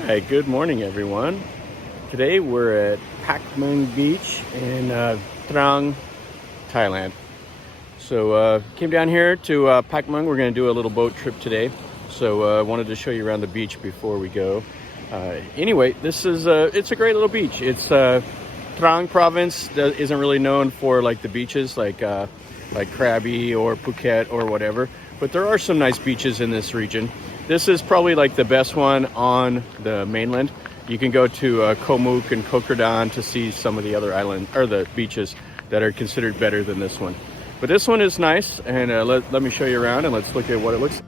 Hi, good morning, everyone. Today we're at Pak Meng Beach in Trang, Thailand. So came down here to Pak Meng. We're going to do a little boat trip today. So I wanted to show you around the beach before we go. Anyway, this is it's a great little beach. It's Trang Province isn't really known for like the beaches like Krabi or Phuket or whatever, but there are some nice beaches in this region. This is probably like the best one on the mainland. You can go to Ko Ngai and Kradan to see some of the other islands or the beaches that are considered better than this one. But this one is nice, and let me show you around and let's look at what it looks like.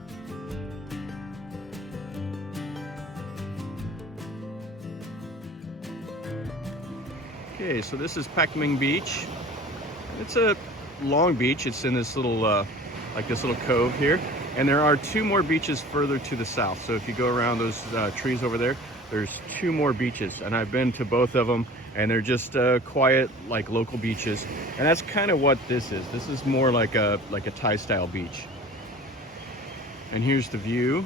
Okay, so this is Pak Meng Beach. It's a long beach. It's in this little like this little cove here. And there are two more beaches further to the south. So if you go around those trees over there, there's two more beaches. And I've been to both of them, and they're just quiet, like local beaches. And that's kind of what this is. This is more like a Thai-style beach. And here's the view.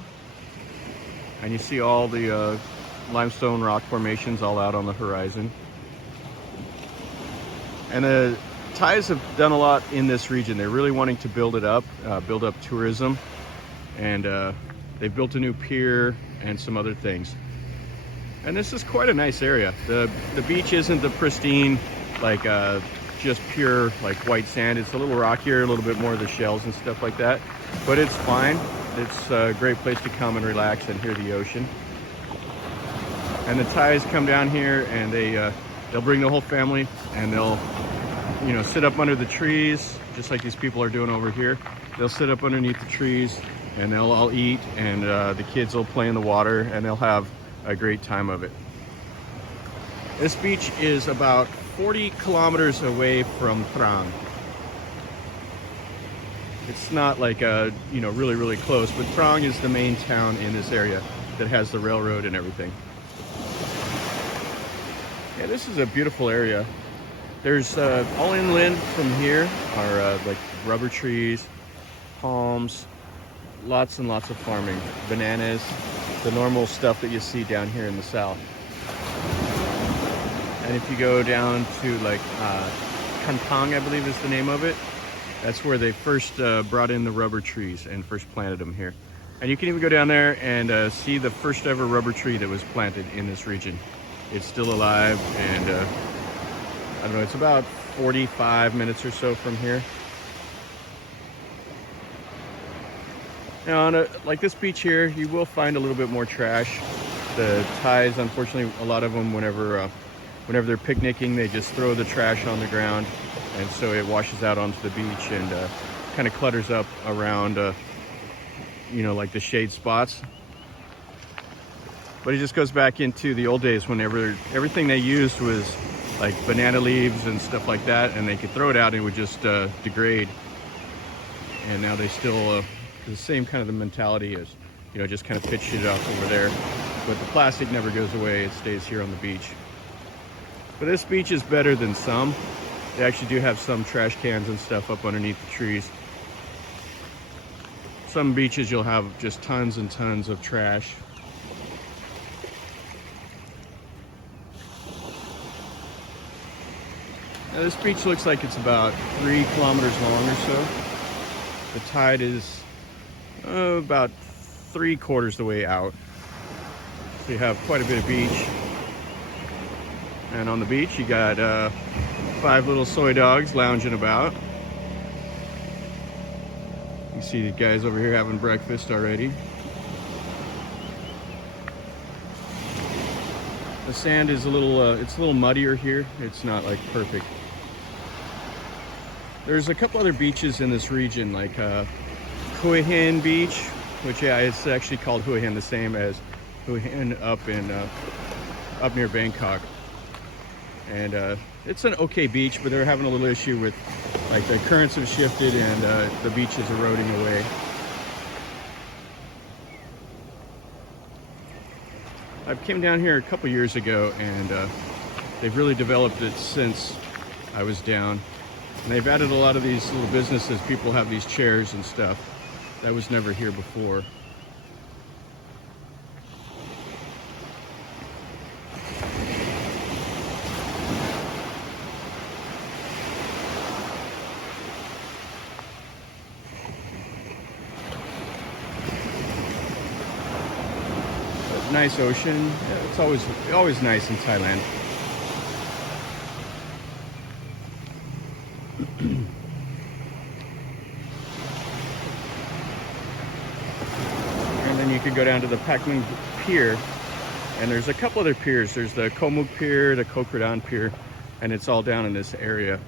And you see all the limestone rock formations all out on the horizon. And the Thais have done a lot in this region. They're really wanting to build it up, build up tourism. And they've built a new pier and some other things. And this is quite a nice area. The beach isn't the pristine, like just pure like white sand. It's a little rockier, a little bit more of the shells and stuff like that. But it's fine. It's a great place to come and relax and hear the ocean. And the Thais come down here and they'll bring the whole family and they'll sit up under the trees, just like these people are doing over here. They'll sit up underneath the trees and they'll all eat, and the kids will play in the water and they'll have a great time of it. This beach is about 40 kilometers away from Trang. It's not like really, really close, but Trang is the main town in this area that has the railroad and everything. Yeah, this is a beautiful area. There's all inland from here are like rubber trees, palms, lots and lots of farming, bananas, the normal stuff that you see down here in the south. And if you go down to like Kantang, I believe is the name of it, that's where they first brought in the rubber trees and first planted them here. And you can even go down there and see the first ever rubber tree that was planted in this region. It's still alive, and I don't know, it's about 45 minutes or so from here. Now, on like this beach here, you will find a little bit more trash. The Thais, unfortunately, a lot of them, whenever they're picnicking, they just throw the trash on the ground, and so it washes out onto the beach and kind of clutters up around, like the shade spots. But it just goes back into the old days whenever everything they used was like banana leaves and stuff like that, and they could throw it out and it would just degrade. And now they still the same kind of the mentality as just kind of pitch it up over there, but the plastic never goes away. It stays here on the beach. But this beach is better than some. They actually do have some trash cans and stuff up underneath the trees. Some beaches you'll have just tons and tons of trash. Now this beach looks like it's about 3 kilometers long or so. The tide is about 3/4 the way out. So you have quite a bit of beach. And on the beach you got 5 little soy dogs lounging about. You see the guys over here having breakfast already. The sand is it's a little muddier here. It's not like perfect. There's a couple other beaches in this region, like Hua Hin Beach, which it's actually called Hua Hin, the same as Hua Hin up near Bangkok. And it's an okay beach, but they're having a little issue with like the currents have shifted and the beach is eroding away. I came down here a couple years ago, and they've really developed it since I was down. And they've added a lot of these little businesses. People have these chairs and stuff. That was never here before. nice ocean. Yeah, it's always nice in Thailand. And then you could go down to the Pak Meng pier, and there's a couple other piers. There's the Ko Meng pier, the Kradan pier, and it's all down in this area.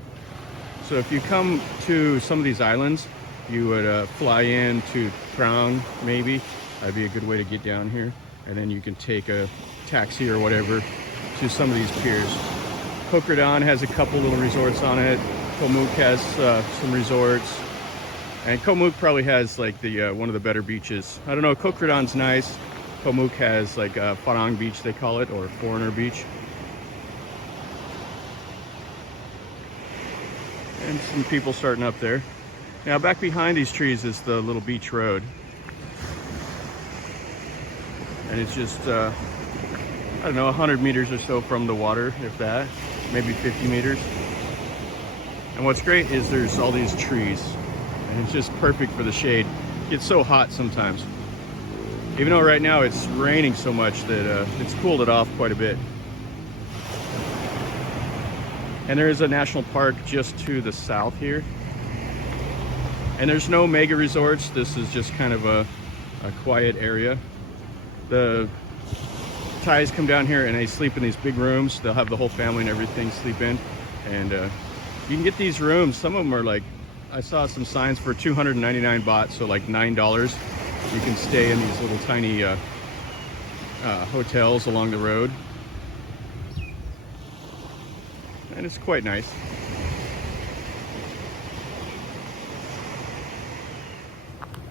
So if you come to some of these islands, you would fly in to Trang, maybe. That'd be a good way to get down here. And then you can take a taxi or whatever to some of these piers. Kradan has a couple little resorts on it. Ko Meng has some resorts. And Ko Meng probably has like the one of the better beaches. I don't know, Kradan's nice. Ko Meng has like Farang Beach, they call it, or Foreigner Beach. And some people starting up there. Now back behind these trees is the little beach road. And it's just, I don't know, 100 meters or so from the water, if that, maybe 50 meters. And what's great is there's all these trees, and it's just perfect for the shade. It gets so hot sometimes. Even though right now it's raining so much that it's cooled it off quite a bit. And there is a national park just to the south here. And there's no mega resorts. This is just kind of a quiet area. The Thais come down here and they sleep in these big rooms. They'll have the whole family and everything sleep in. And you can get these rooms. Some of them are like, I saw some signs for 299 baht, so like $9. You can stay in these little tiny hotels along the road. And it's quite nice.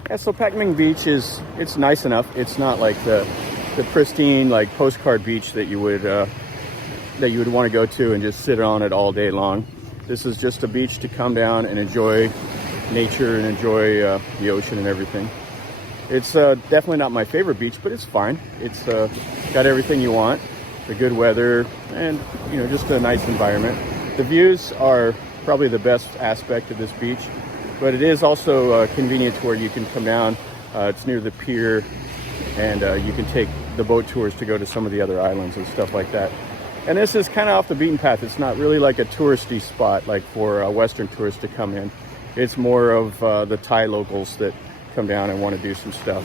Yeah, so Pak Meng Beach it's nice enough. It's not like the pristine like postcard beach that you would want to go to and just sit on it all day long. This is just a beach to come down and enjoy nature and enjoy the ocean and everything. It's definitely not my favorite beach, but it's fine. It's got everything you want, the good weather, and just a nice environment. The views are probably the best aspect of this beach. But it is also convenient to where you can come down. It's near the pier, and you can take the boat tours to go to some of the other islands and stuff like that. And this is kind of off the beaten path. It's not really like a touristy spot like for Western tourists to come in. It's more of the Thai locals that come down and want to do some stuff.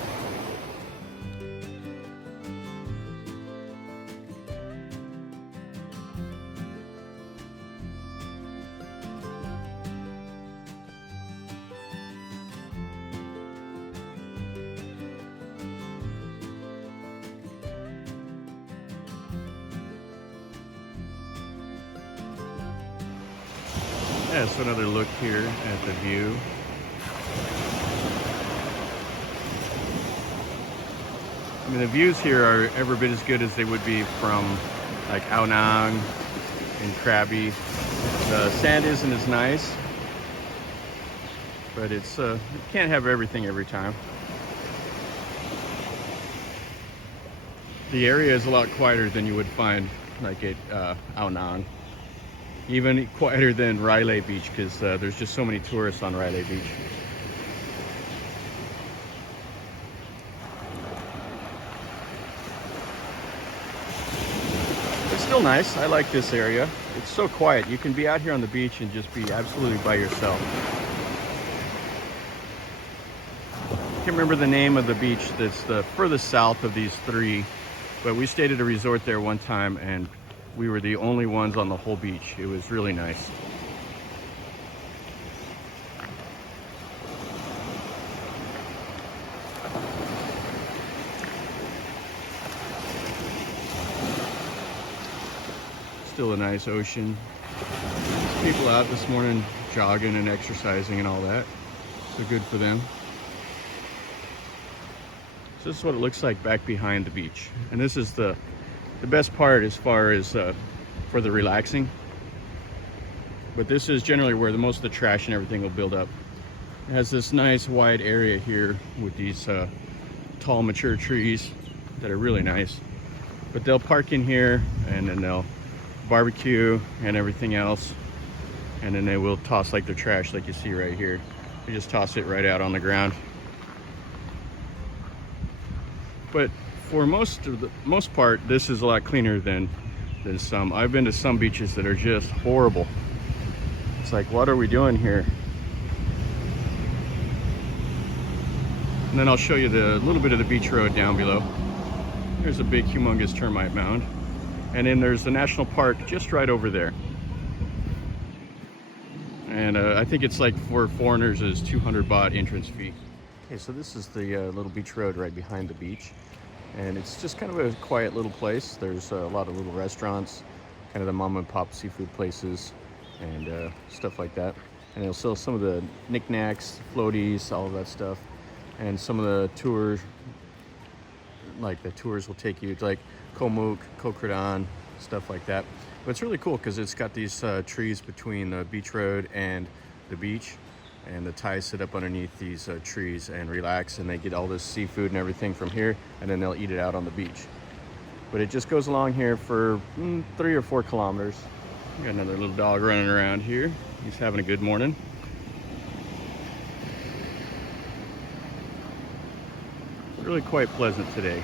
Yeah, so another look here at the view. I mean, the views here are every bit as good as they would be from like Khao Meng and Krabi. The sand isn't as nice, but it's you can't have everything every time. The area is a lot quieter than you would find like at Khao Meng. Even quieter than Riley Beach, because there's just so many tourists on Riley Beach. It's still nice. I like this area. It's so quiet. You can be out here on the beach and just be absolutely by yourself. I can't remember the name of the beach that's the furthest south of these three, but we stayed at a resort there one time and we were the only ones on the whole beach. It was really nice. Still a nice ocean. People out this morning jogging and exercising and all that. So good for them. So this is what it looks like back behind the beach. And this is the best part as far as for the relaxing. But this is generally where most of the trash and everything will build up. It has this nice wide area here with these tall mature trees that are really nice. But they'll park in here and then they'll barbecue and everything else. And then they will toss like their trash like you see right here. They just toss it right out on the ground. But for most part, this is a lot cleaner than some. I've been to some beaches that are just horrible. It's like, what are we doing here? And then I'll show you the little bit of the beach road down below. There's a big, humongous termite mound. And then there's the national park just right over there. And I think it's like for foreigners is 200 baht entrance fee. Okay, so this is the little beach road right behind the beach. And it's just kind of a quiet little place. There's a lot of little restaurants, kind of the mom and pop seafood places and stuff like that. And they'll sell some of the knickknacks, floaties, all of that stuff. And some of the tours, like the tours will take you to like Ko Meng, Ko Kradan, stuff like that. But it's really cool because it's got these trees between the beach road and the beach. And the Thais sit up underneath these trees and relax, and they get all this seafood and everything from here, and then they'll eat it out on the beach. But it just goes along here for 3 or 4 kilometers. Got another little dog running around here. He's having a good morning. It's really quite pleasant today.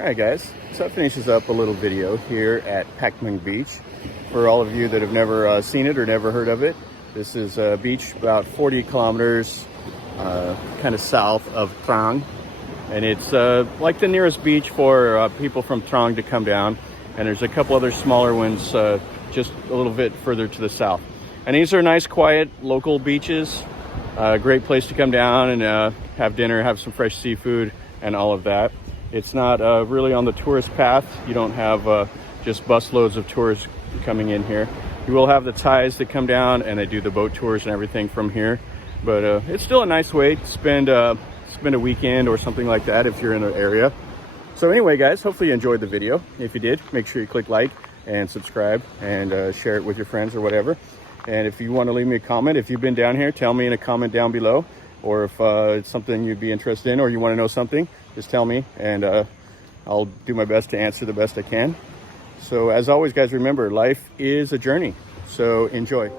All right, guys, so that finishes up a little video here at Pak Meng Beach. For all of you that have never seen it or never heard of it, this is a beach about 40 kilometers kind of south of Trang. And it's like the nearest beach for people from Trang to come down. And there's a couple other smaller ones just a little bit further to the south. And these are nice, quiet, local beaches. Great place to come down and have dinner, have some fresh seafood and all of that. It's not really on the tourist path. You don't have just busloads of tourists coming in here. You will have the Thais that come down and they do the boat tours and everything from here. But it's still a nice way to spend a weekend or something like that if you're in the area. So anyway, guys, hopefully you enjoyed the video. If you did, make sure you click like and subscribe and share it with your friends or whatever. And if you want to leave me a comment, if you've been down here, tell me in a comment down below. Or if it's something you'd be interested in or you want to know something, just tell me and I'll do my best to answer the best I can. So as always, guys, remember, life is a journey. So enjoy.